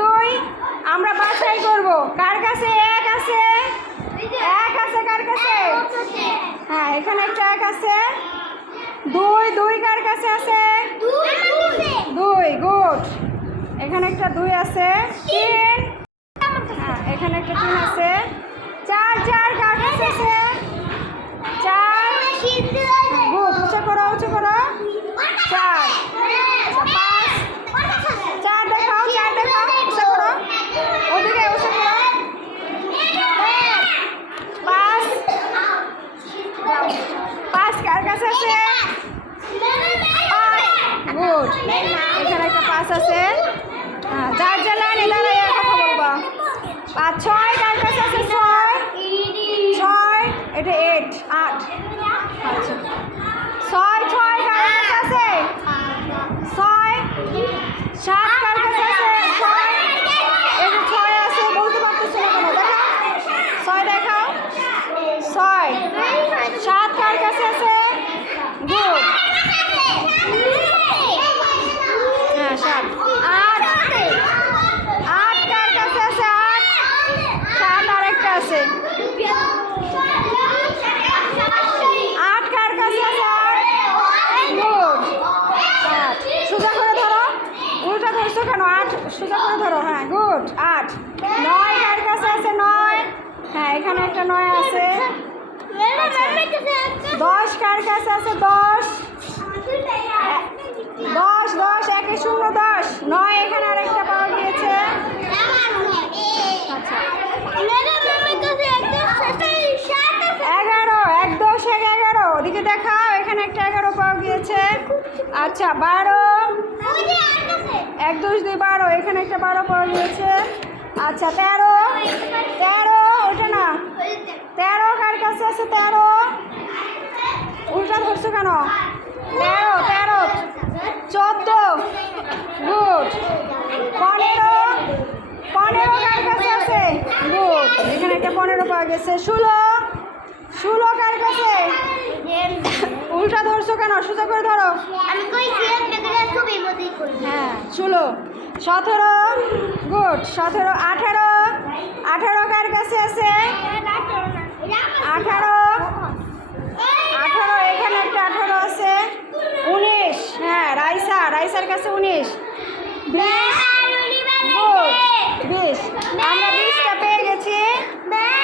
দুই আমরা বাছাই করব কার কাছে এক আছে। এক আছে কার কাছে? হ্যাঁ, এখানে একটা এক আছে। দুই দুই কার কাছে আছে? দুই, গুড। এখানে একটা দুই আছে। তিন, হ্যাঁ এখানে একটা তিন আছে। চার চার কার কাছে আছে? চার, গুড। উঁচু করো উঁচু করো। চার। পাঁচ, চার দেখাও চার দেখাও। উঁচু করো ওদিকে উঁচু করো। পাঁচ, পাঁচ কার কাছে আছে? গুড। এখানে একটা পাঁচ আছে। হ্যাঁ, যার যা লাইনে দাঁড়াইয়া কথা বলবা। পাঁচ। ছয় কার কাছে আছে? ছয়, ছয় এটা এইট, আট। আচ্ছা, ছয় ছয় কার কাছে আছে? ছয়। সাত কার কাছে আছে? ছয়, এটা ছয় আছে বলতে পারতেছো না কেন? দেখাও ছয় দেখাও। ছয়। সাত কার কাছে আছে? গুড। হ্যাঁ সাত। আট, আট কার কাছে আছে? আট। সাত আর একটা আছে। আট কার কাছে আছে? আট, গুড। আট সোজা করে ধরো, উল্টা ধরছো কেন? আট সোজা করে ধরো। হ্যাঁ গুড। আট। নয় কার কাছে আছে? নয়, হ্যাঁ এখানে একটা নয় আছে। দশ কার কাছে আছে? দশ, দশ দশ একে শূন্য দশ। নয় এখানে আরেকটা পাওয়া গিয়েছে। আচ্ছা, এগারো, এক দশ এক এগারো। ওদিকে দেখাও, এখানে একটা এগারো পাওয়া গিয়েছে। আচ্ছা, বারো, এক দশ দুই বারো। এখানে একটা বারো পাওয়া গিয়েছে। আচ্ছা, তেরো, তেরো ওটা না। তেরো কার কাছে আছে? তেরো, উল্টা ধরছো কেন? তেরো, তেরো। চোদ্দ, গুড। পনেরো, পনেরো কার কাছে আছে? গুড। এখানে একটা পনেরো পাওয়া গেছে। ষোলো, ষোলো কার কাছে? উল্টা ধরছো কেন? সোজা করে ধরো। হ্যাঁ, ষোলো। সতেরো, গুড। সতেরো। আঠেরো, আঠেরো কার কাছে আছে? আঠারো, আঠারো এখানে একটা আঠারো আছে। উনিশ, হ্যাঁ রাইসা, রাইসার কাছে 19। 20, গুড। 20 আমরা